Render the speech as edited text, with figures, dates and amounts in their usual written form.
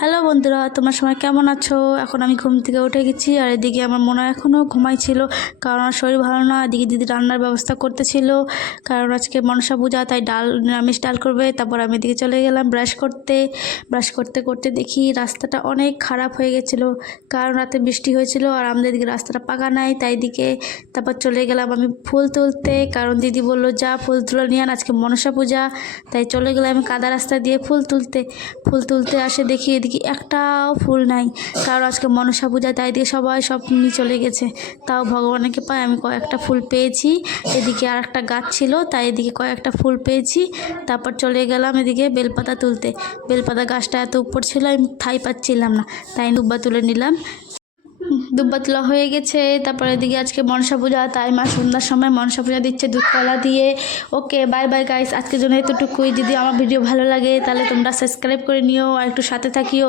Hello বন্ধুরা, তোমরা সবাই কেমন আছো? এখন আমি ঘুম থেকে উঠে গেছি আর এদিকে আমার মনে এখনও ঘুমাইছিল, কারণ আমার শরীর ভালো না। এদিকে দিদি রান্নার ব্যবস্থা করতেছিল, কারণ আজকে মনসা পূজা, তাই নিরামিষ ডাল করবে। তারপর আমি এদিকে চলে গেলাম ব্রাশ করতে করতে দেখি রাস্তাটা অনেক খারাপ হয়ে গেছিলো, কারণ রাতে বৃষ্টি হয়েছিল আর আমাদের এদিকে রাস্তাটা পাকা নাই। তাই দিকে তারপর চলে গেলাম আমি ফুল তুলতে, কারণ দিদি বললো যা ফুল তুলে নিয়ে আন, আজকে মনসা পূজা। তাই চলে গেলাম আমি কাদা রাস্তা দিয়ে ফুল তুলতে আসে দেখি এদিকে একটাও ফুল নাই, কারণ আজকে মনসা পূজা। তাই দিয়ে সবাই সব নিয়ে চলে গেছে, তাও ভগবানকে পায় আমি কয়েকটা ফুল পেয়েছি। এদিকে আর একটা গাছ ছিল, তাই এদিকে কয়েকটা ফুল পেয়েছি। তারপর চলে গেলাম এদিকে বেলপাতা তুলতে। বেলপাতা গাছটা এত উপর ছিল আমি ঠাই পাচ্ছিলাম না, তাই দুব্বা তুলে নিলাম। দুব্বা তোলা হয়ে গেছে। তারপরে এদিকে আজকে মনসা পূজা, তাই মা সন্ধ্যার সময় মনসা পূজা দিচ্ছে দুধকলা দিয়ে। ওকে, বাই বাই গাইস, আজকের জন্য এতটুকুই। যদি আমার ভিডিও ভালো লাগে তাহলে তোমরা সাবস্ক্রাইব করে নিও আর একটু সাথে থাকিও।